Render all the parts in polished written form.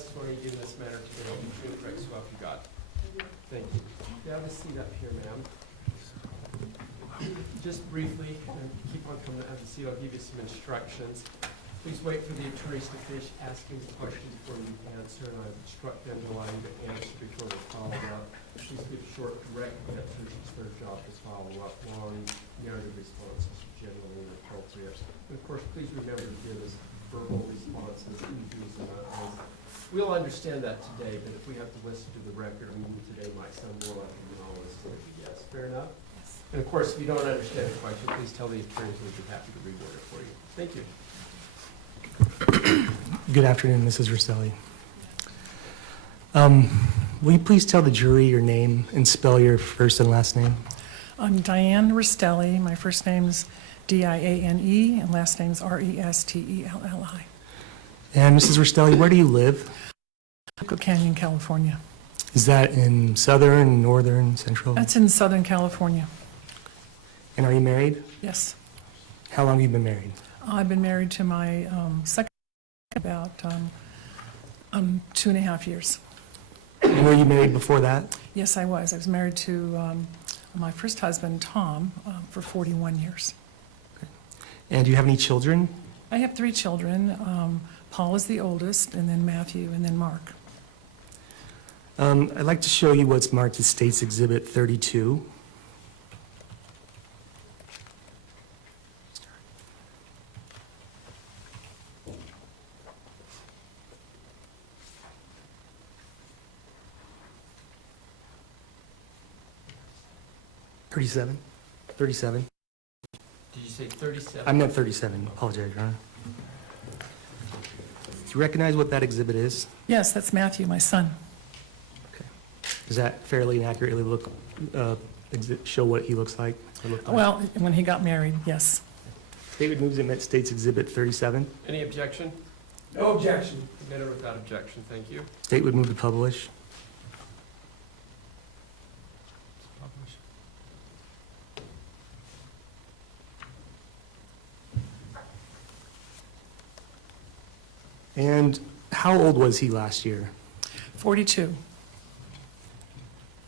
testimony in this matter today will be June Grist. Who else you got? Thank you. You have a seat up here, ma'am. Just briefly, keep on coming to have a seat. I'll give you some instructions. Please wait for the attorneys to finish asking the questions before you answer, and I've instructed them to allow you to answer before they follow up. Please give short, direct answers. It's their job to follow up. Long, narrative responses are generally inappropriate. And of course, please remember to give us verbal responses, EVs and others. We'll understand that today, but if we have to listen to the record, today might sound more like a no instead of a yes. Fair enough? Yes. And of course, if you don't understand the question, please tell the attorneys we'd be happy to reword it for you. Thank you. Good afternoon, Mrs. Restelli. Will you please tell the jury your name and spell your first and last name? I'm Diane Restelli. My first name's D-I-A-N-E, and last name's R-E-S-T-E-L-L-I. And Mrs. Restelli, where do you live? Cocoa Canyon, California. Is that in southern, northern, central? That's in Southern California. And are you married? Yes. How long have you been married? I've been married to my second about 2.5 years. And were you married before that? Yes, I was. I was married to my first husband, Tom, for 41 years. And do you have any children? I have 3 children. Paul is the oldest, and then Matthew, and then Mark. I'd like to show you what's marked as State's Exhibit 32. Thirty-seven. Did you say 37? I meant 37. Apologize, Your Honor. Do you recognize what that exhibit is? Yes, that's Matthew, my son. Okay. Does that fairly and accurately show what he looks like? Or look like? Well, when he got married, yes. David moves in at State's Exhibit 37. Any objection? No objection. Submitted without objection. Thank you. State would move to publish. And how old was he last year? 42.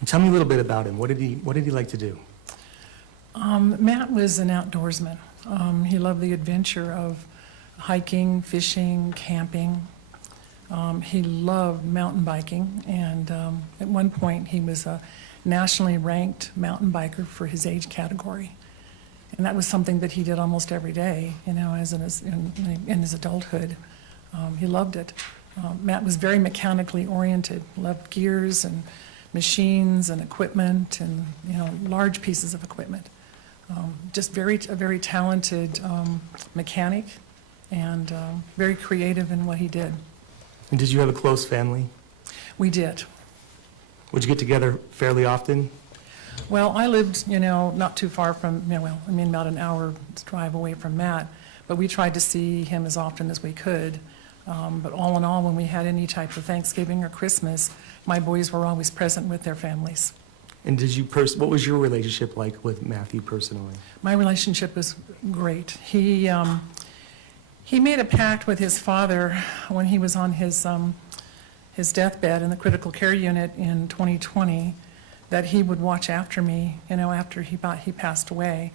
And tell me a little bit about him. What did he like to do? Matt was an outdoorsman. He loved the adventure of hiking, fishing, camping. He loved mountain biking, and at one point he was a nationally ranked mountain biker for his age category. And that was something that he did almost every day, you know, in his adulthood. He loved it. Matt was very mechanically oriented, loved gears and machines and equipment and, you know, large pieces of equipment. Just a very talented mechanic and very creative in what he did. And did you have a close family? We did. Would you get together fairly often? Well, I lived, you know, not too far from, about an hour's drive away from Matt, but we tried to see him as often as we could. But all in all, when we had any type of Thanksgiving or Christmas, my boys were always present with their families. And what was your relationship like with Matthew personally? My relationship was great. He made a pact with his father when he was on his deathbed in the critical care unit in 2020 that he would watch after me, you know, after he passed away.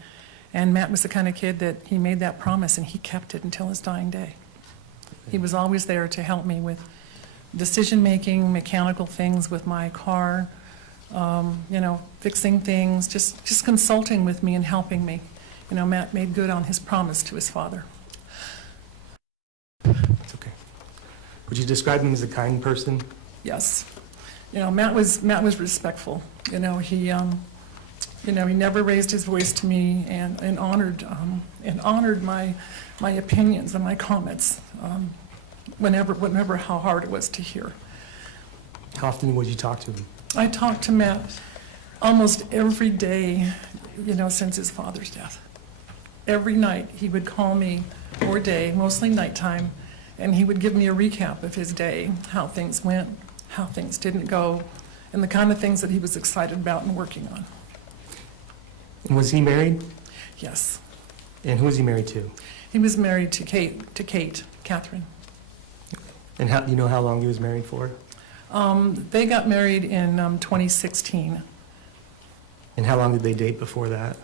And Matt was the kind of kid that he made that promise and he kept it until his dying day. He was always there to help me with decision-making, mechanical things with my car, you know, fixing things, just consulting with me and helping me. You know, Matt made good on his promise to his father. It's okay. Would you describe him as a kind person? Yes. You know, Matt was respectful. You know, he never raised his voice to me and honored my opinions and my comments, whenever how hard it was to hear. How often would you talk to him? I talked to Matt almost every day, you know, since his father's death. Every night he would call me, or day, mostly nighttime, and he would give me a recap of his day, how things went, how things didn't go, and the kind of things that he was excited about and working on. And was he married? Yes. And who was he married to? He was married to Catherine. And how, you know how long he was married for? They got married in 2016. And how long did they date before that?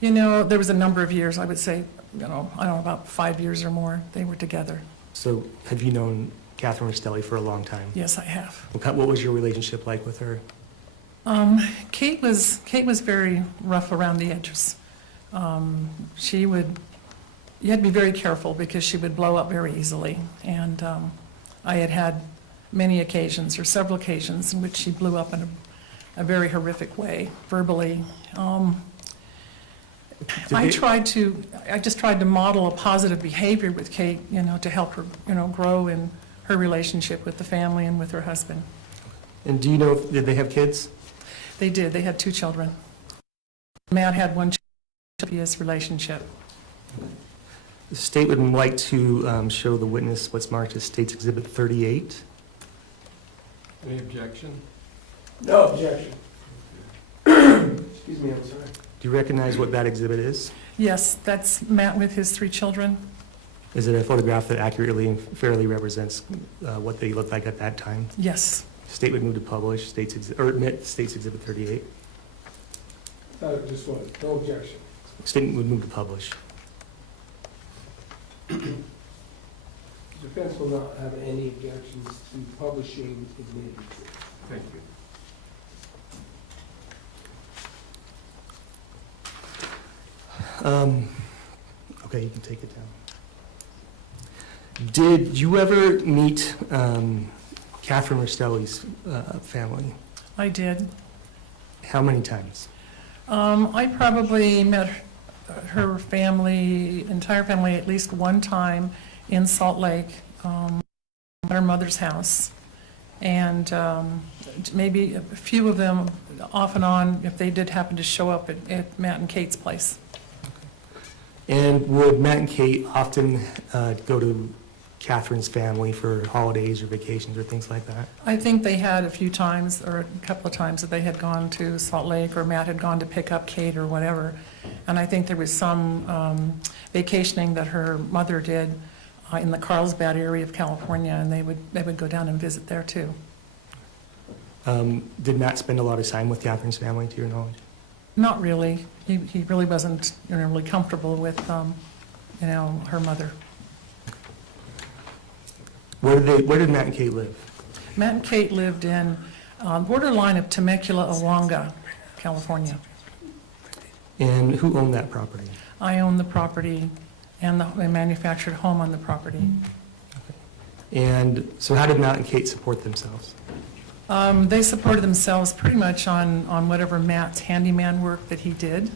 You know, there was a number of years, I would say, you know, I don't know, about 5 years or more, they were together. So have you known Catherine Restelli for a long time? Yes, I have. What was your relationship like with her? Kate was very rough around the edges. You had to be very careful because she would blow up very easily. And I had many occasions, or several occasions, in which she blew up in a very horrific way, verbally. I just tried to model a positive behavior with Kate, you know, to help her, you know, grow in her relationship with the family and with her husband. And do you know, did they have kids? They did. They had 2 children. Matt had 1 child in his relationship. The state would like to show the witness what's marked as State's Exhibit 38. Any objection? No objection. Excuse me, I'm sorry. Do you recognize what that exhibit is? Yes, that's Matt with his 3 children. Is it a photograph that accurately and fairly represents what they looked like at that time? Yes. State would move to publish admit State's Exhibit 38. Thought it just was, no objection. State would move to publish. The defense will not have any objections to publishing admitted exhibits. Thank you. Okay, you can take it down. Did you ever meet Catherine Restelli's family? I did. How many times? I probably met her family, entire family, at least 1 time in Salt Lake, at her mother's house. And maybe a few of them off and on, if they did happen to show up at Matt and Kate's place. And would Matt and Kate often go to Catherine's family for holidays or vacations or things like that? I think they had a few times, or a couple of times, that they had gone to Salt Lake, or Matt had gone to pick up Kate or whatever. And I think there was some vacationing that her mother did in the Carlsbad area of California, and they would go down and visit there too. Did Matt spend a lot of time with Catherine's family, to your knowledge? Not really. He really wasn't, you know, really comfortable with, you know, her mother. Where did Matt and Kate live? Matt and Kate lived in borderline of Temecula, Awanga, California. And who owned that property? I own the property and the manufactured home on the property. And so how did Matt and Kate support themselves? They supported themselves pretty much on whatever Matt's handyman work that he did.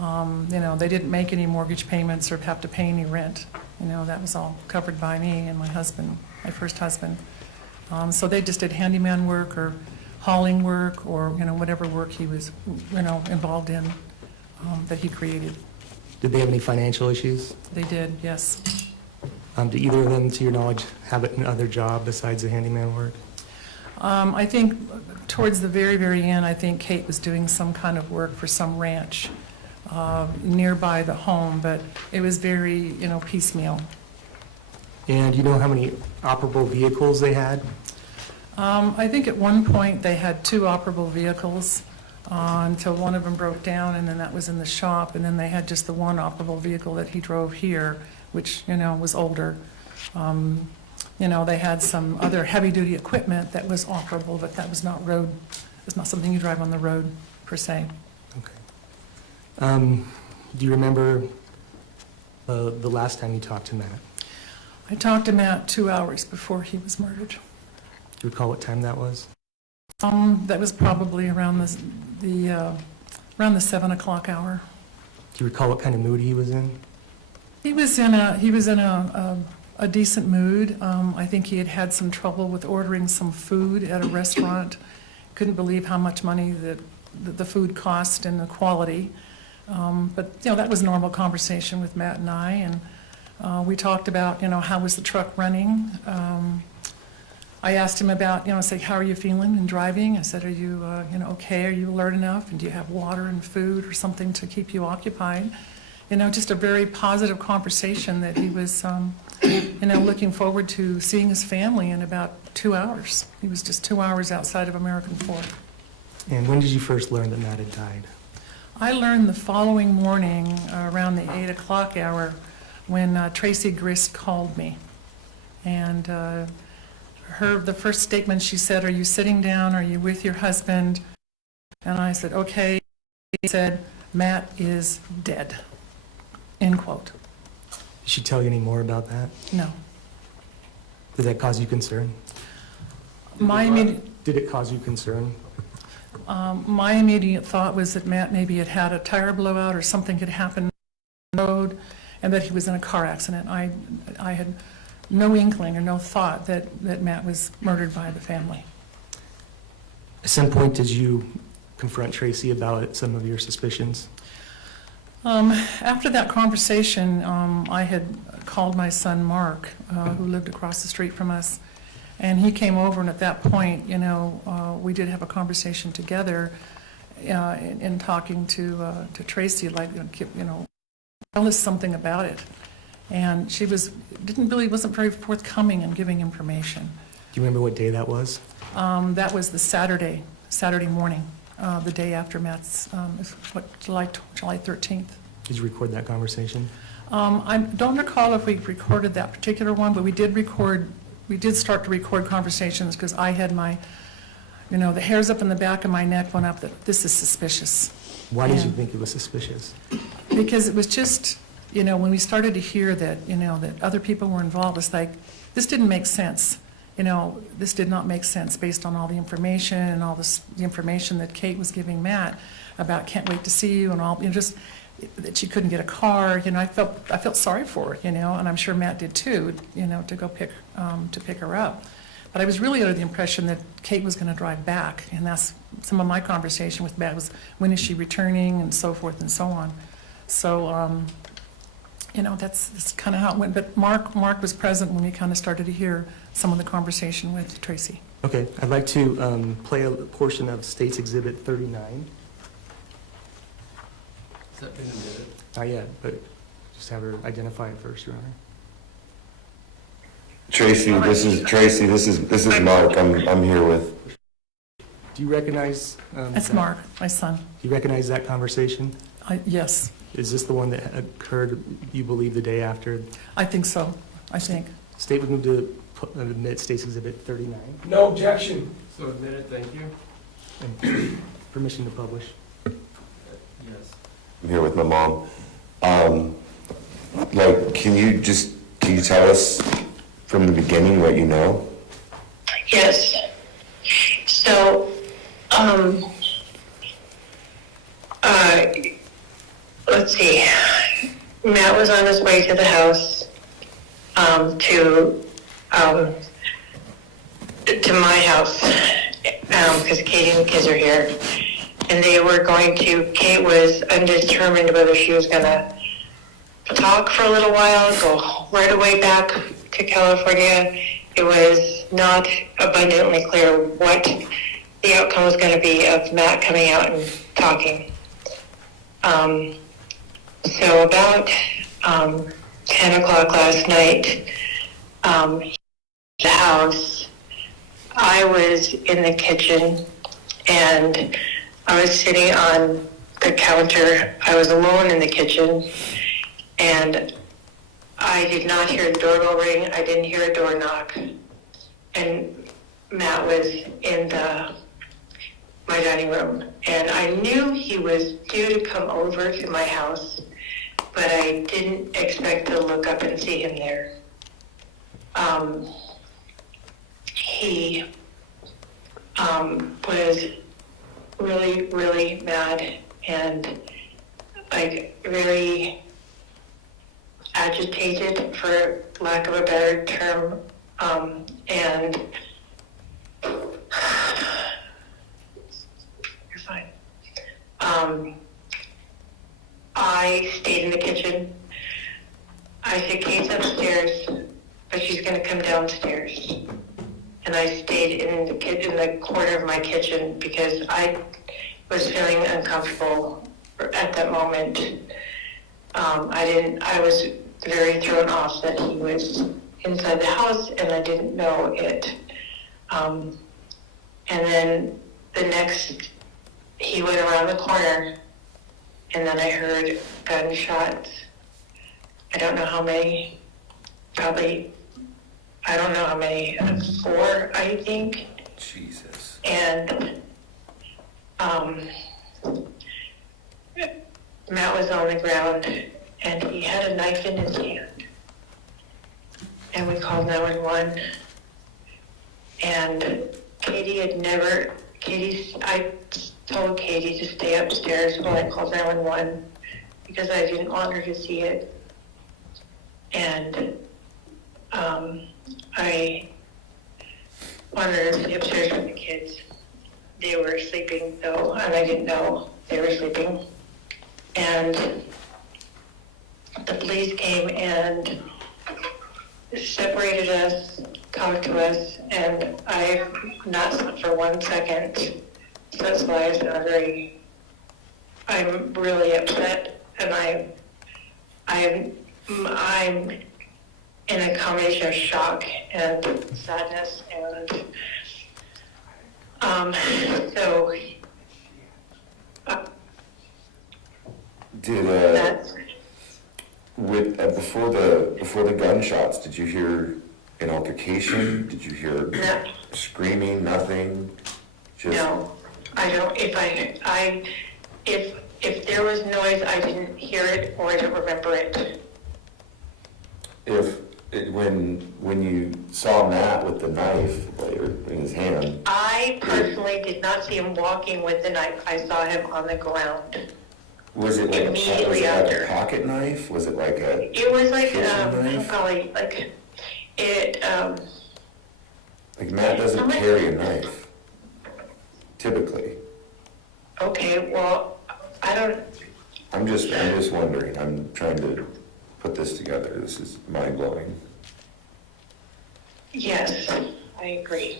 You know, they didn't make any mortgage payments or have to pay any rent. You know, that was all covered by me and my husband, my first husband. So they just did handyman work or hauling work, or, you know, whatever work he was, you know, involved in that he created. Did they have any financial issues? They did, yes. Did either of them, to your knowledge, have another job besides the handyman work? I think towards the very, very end, I think Kate was doing some kind of work for some ranch nearby the home, but it was very, you know, piecemeal. And do you know how many operable vehicles they had? I think at one point they had 2 operable vehicles until one of them broke down, and then that was in the shop, and then they had just the 1 operable vehicle that he drove here, which, you know, was older. You know, they had some other heavy-duty equipment that was operable, but that was not road, it's not something you drive on the road, per se. Okay. Do you remember the last time you talked to Matt? I talked to Matt 2 hours before he was murdered. Do you recall what time that was? That was probably around around the 7 o'clock hour. Do you recall what kind of mood he was in? He was in a decent mood. I think he had had some trouble with ordering some food at a restaurant. Couldn't believe how much money that the food cost and the quality. But, you know, that was a normal conversation with Matt and I, and we talked about, you know, how was the truck running. I asked him about, you know, say, how are you feeling in driving? I said, are you, you know, okay? Are you alert enough? And do you have water and food or something to keep you occupied? just a very positive conversation that he was, looking forward to seeing his family in about 2 hours. He was just 2 hours outside of American Fork. And when did you first learn that Matt had died? I learned the following morning around the 8 o'clock hour when Tracy Grist called me. And the first statement she said, "Are you sitting down? Are you with your husband?" And I said, "Okay." He said, "Matt is dead." End quote. Did she tell you any more about that? No. Did that cause you concern? Did it cause you concern? My immediate thought was that Matt maybe had had a tire blowout or something had happened on the road and that he was in a car accident. I had no inkling or no thought that Matt was murdered by the family. At some point, did you confront Tracy about some of your suspicions? After that conversation, I had called my son Mark, who lived across the street from us, and he came over, and at that point, we did have a conversation together in talking to Tracy, like, tell us something about it. And she wasn't very forthcoming in giving information. Do you remember what day that was? That was the Saturday morning, the day after Matt's, July 13th. Did you record that conversation? I don't recall if we recorded that particular one, but we did start to record conversations because I had my, the hairs up in the back of my neck went up that this is suspicious. Why did you think it was suspicious? Because it was just, when we started to hear that, that other people were involved, it's like, this didn't make sense. This did not make sense based on all the information and all the information that Kate was giving Matt about can't wait to see you and all, just that she couldn't get a car. I felt sorry for her, and I'm sure Matt did too, to go pick her up. But I was really under the impression that Kate was going to drive back, and that's some of my conversation with Matt was, when is she returning, and so forth and so on. So, that's kind of how it went. But Mark was present when we kind of started to hear some of the conversation with Tracy. Okay, I'd like to play a portion of State's Exhibit 39. Has that been admitted? Not yet, but just have her identify it first, Your Honor. Tracy, this is Mark. I'm here with. Do you recognize? That's Mark, my son. Do you recognize that conversation? Yes. Is this the one that occurred, you believe, the day after? I think so. I think. State would move to admit State's Exhibit 39. No objection. So admitted, thank you. And permission to publish. Yes. I'm here with my mom. Can you tell us from the beginning what you know? Yes. So, let's see. Matt was on his way to the house, to my house, because Katie and the kids are here. And Kate was undetermined whether she was going to talk for a little while, go right away back to California. It was not abundantly clear what the outcome was going to be of Matt coming out and talking. So about 10 o'clock last night, the house, I was in the kitchen and I was sitting on the counter. I was alone in the kitchen and I did not hear a doorbell ring. I didn't hear a door knock. And Matt was in my dining room. And I knew he was due to come over to my house, but I didn't expect to look up and see him there. He was really, really mad and very agitated, for lack of a better term, and you're fine. I stayed in the kitchen. I said, Kate's upstairs, but she's going to come downstairs. And I stayed in the corner of my kitchen because I was feeling uncomfortable at that moment. I was very thrown off that he was inside the house and I didn't know it. And then he went around the corner and then I heard gunshots. I don't know how many, probably, I don't know how many, 4, I think. Jesus. And Matt was on the ground and he had a knife in his hand. And we called 911. And I told Katie to stay upstairs while I called 911 because I didn't want her to see it. And I wanted her to stay upstairs with the kids. They were sleeping though, and I didn't know they were sleeping. And the police came and separated us, talked to us, and I've not slept for 1 second. So that's why I'm really upset, and I'm in a combination of shock and sadness, and so that's before the gunshots, did you hear an altercation? Did you hear screaming? Nothing? No, I don't. If there was noise, I didn't hear it or I don't remember it. When you saw Matt with the knife later in his hand, I personally did not see him walking with the knife. I saw him on the ground. was it like Immediately a after. pocket knife? Was it like a It was like kitchen knife? probably like it. Like Matt doesn't carry a knife, typically. Okay, well, I don't. I'm just wondering. I'm trying to put this together. This is mind blowing. Yes, I agree.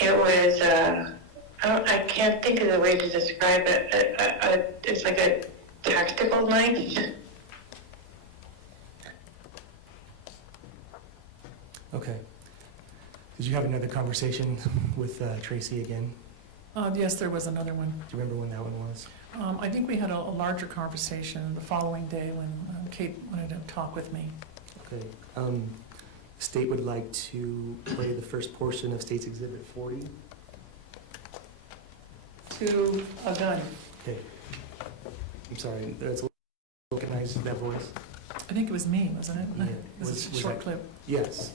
It was. I can't think of the way to describe it. It's like a tactical knife. Okay. Did you have another conversation with Tracy again? Yes, there was another one. Do you remember when that one was? I think we had a larger conversation the following day when Kate wanted to talk with me. Okay. The state would like to play the first portion of State's Exhibit 40. To a gun. Okay. I'm sorry, it's a little recognized that voice? I think it was me, wasn't it? Yeah. This is a short clip. Yes.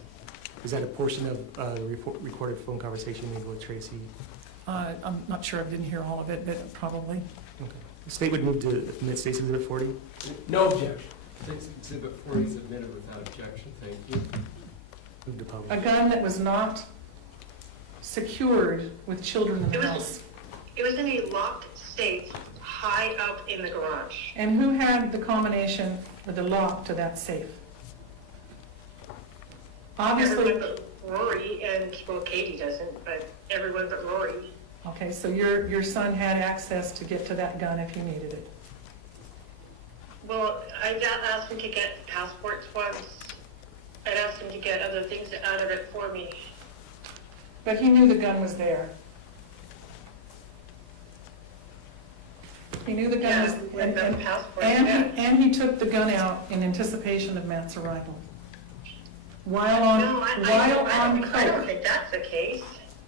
Is that a portion of the recorded phone conversation you had with Tracy? I'm not sure, I didn't hear all of it, but probably. Okay. The state would move to admit State's Exhibit 40? No objection. State's Exhibit 40 is admitted without objection. Thank you. Move to public. A gun that was not secured with children in the house. It was in a locked safe high up in the garage. And who had the combination with the lock to that safe? Obviously. Everyone but Rory, and well, Katie doesn't, but everyone but Rory. Okay, so your son had access to get to that gun if he needed it. Well, I asked him to get passports once. I'd asked him to get other things out of it for me. But he knew the gun was there. He knew the gun was, with the passport. and he took the gun out in anticipation of Matt's arrival. While on I don't coke. think that's the case.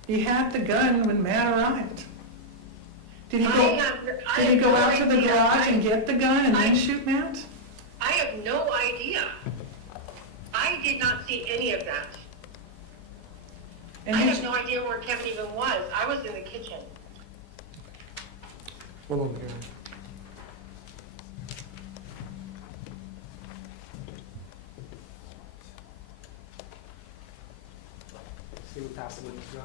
He had the gun when Matt arrived. Did he I go have out no to the idea. garage and get the gun and then shoot Matt? I have no idea. I did not see any of that. And I he- have no idea where Kevin even was. I was in the kitchen. One moment here. See what passes with this, John?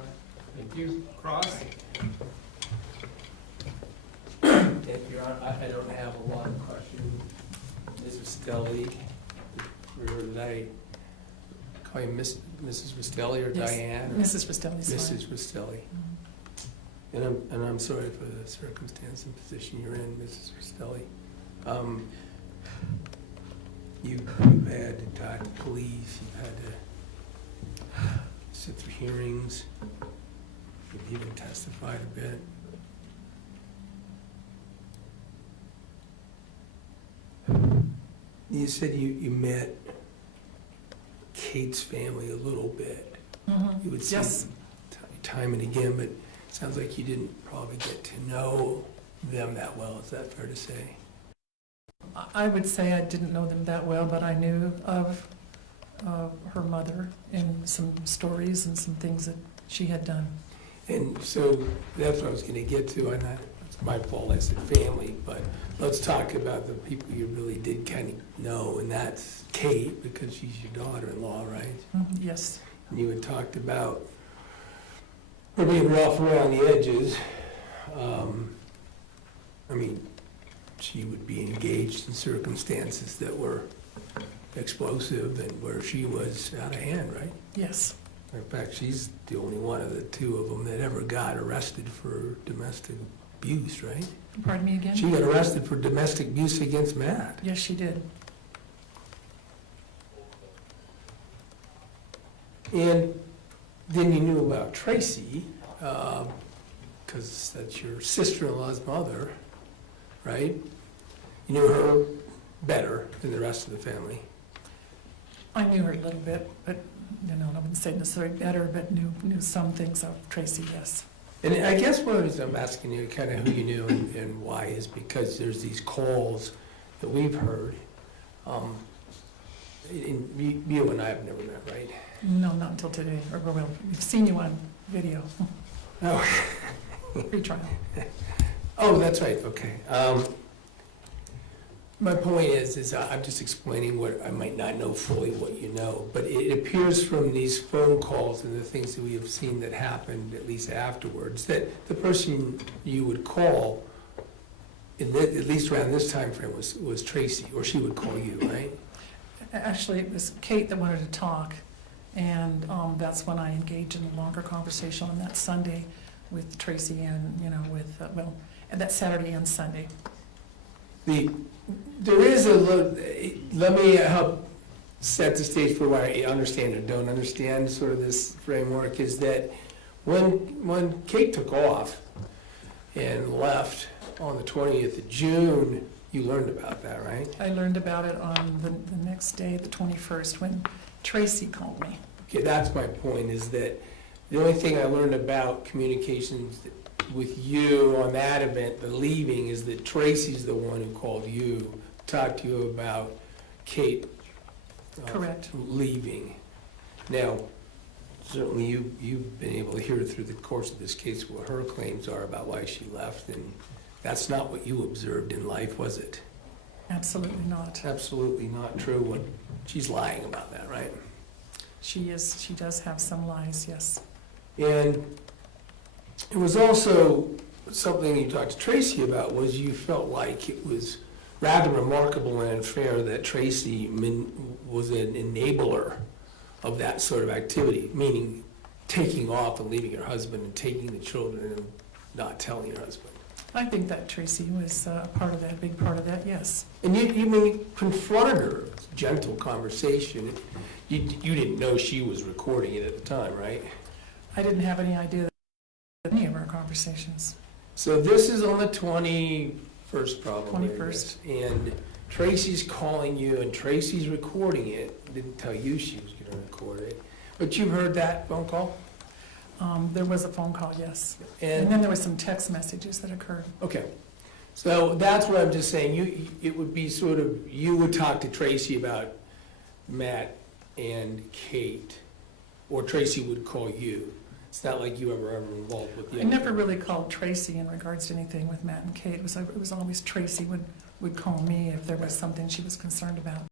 Thank you. Cross? Thank you, Your Honor. I don't have a lot of questions. Ms. Restelli, or did I call you Mrs. Restelli or Yes, Diane? Mrs. Restelli's fine. Mrs. Restelli. Mhm. And I'm sorry for the circumstance and position you're in, Mrs. Restelli. You've had to talk to police, you've had to sit through hearings, you've even testified a bit. You said you met Kate's family a little bit. You would see Yes. them time and again, but it sounds like you didn't probably get to know them that well. Is that fair to say? I would say I didn't know them that well, but I knew of her mother and some stories and some things that she had done. And so that's what I was going to get to, and it's my fault, I said family, but let's talk about the people you really did kind of know, and that's Kate, because she's your daughter-in-law, right? Yes. And you had talked about her being rough around the edges. I mean, she would be engaged in circumstances that were explosive and where she was out of hand, right? Yes. In fact, she's the only one of the two of them that ever got arrested for domestic abuse, right? Pardon me again? She got arrested for domestic abuse against Matt. Yes, she did. And then you knew about Tracy, because that's your sister-in-law's mother, right? You knew her better than the rest of the family. I knew her a little bit, but, I wouldn't say necessarily better, but knew some things of Tracy, yes. And I guess one of the reasons I'm asking you kind of who you knew and why is because there's these calls that we've heard. And you and I have never met, right? No, not until today, or well, we've seen you on video, Oh, pre-trial. oh, that's right, okay. My point is I'm just explaining what I might not know fully what you know, but it appears from these phone calls and the things that we have seen that happened, at least afterwards, that the person you would call, at least around this time frame, was Tracy, or she would call you, right? Actually, it was Kate that wanted to talk, and that's when I engaged in a longer conversation on that Sunday with Tracy and, and that Saturday and Sunday. There is a little, let me help set the stage for why I understand or don't understand sort of this framework, is that when Kate took off and left on the 20th of June, you learned about that, right? I learned about it on the next day, the 21st, when Tracy called me. Okay, that's my point, is that the only thing I learned about communications with you on that event, the leaving, is that Tracy's the one who called you, talked to you about Kate Correct. leaving. Now, certainly you've been able to hear through the course of this case what her claims are about why she left, and that's not what you observed in life, was it? Absolutely not. Absolutely not true. When she's lying about that, right? She does have some lies, yes. And it was also something you talked to Tracy about, was you felt like it was rather remarkable and unfair that Tracy was an enabler of that sort of activity, meaning taking off and leaving her husband and taking the children and not telling her husband. I think that Tracy was a part of that, a big part of that, yes. And you confronted her, gentle conversation. You didn't know she was recording it at the time, right? I didn't have any idea that any of our conversations. So this is on the 21st, probably. 21st. And Tracy's calling you, and Tracy's recording it. Didn't tell you she was going to record it. But you heard that phone call? There was a phone call, yes. And then there was some text messages that occurred. Okay. So that's what I'm just saying. It would be sort of, you would talk to Tracy about Matt and Kate, or Tracy would call you. It's not like you were ever involved with the I never really called Tracy in regards to anything with Matt and Kate. It was always Tracy would call me if there was something she was concerned about.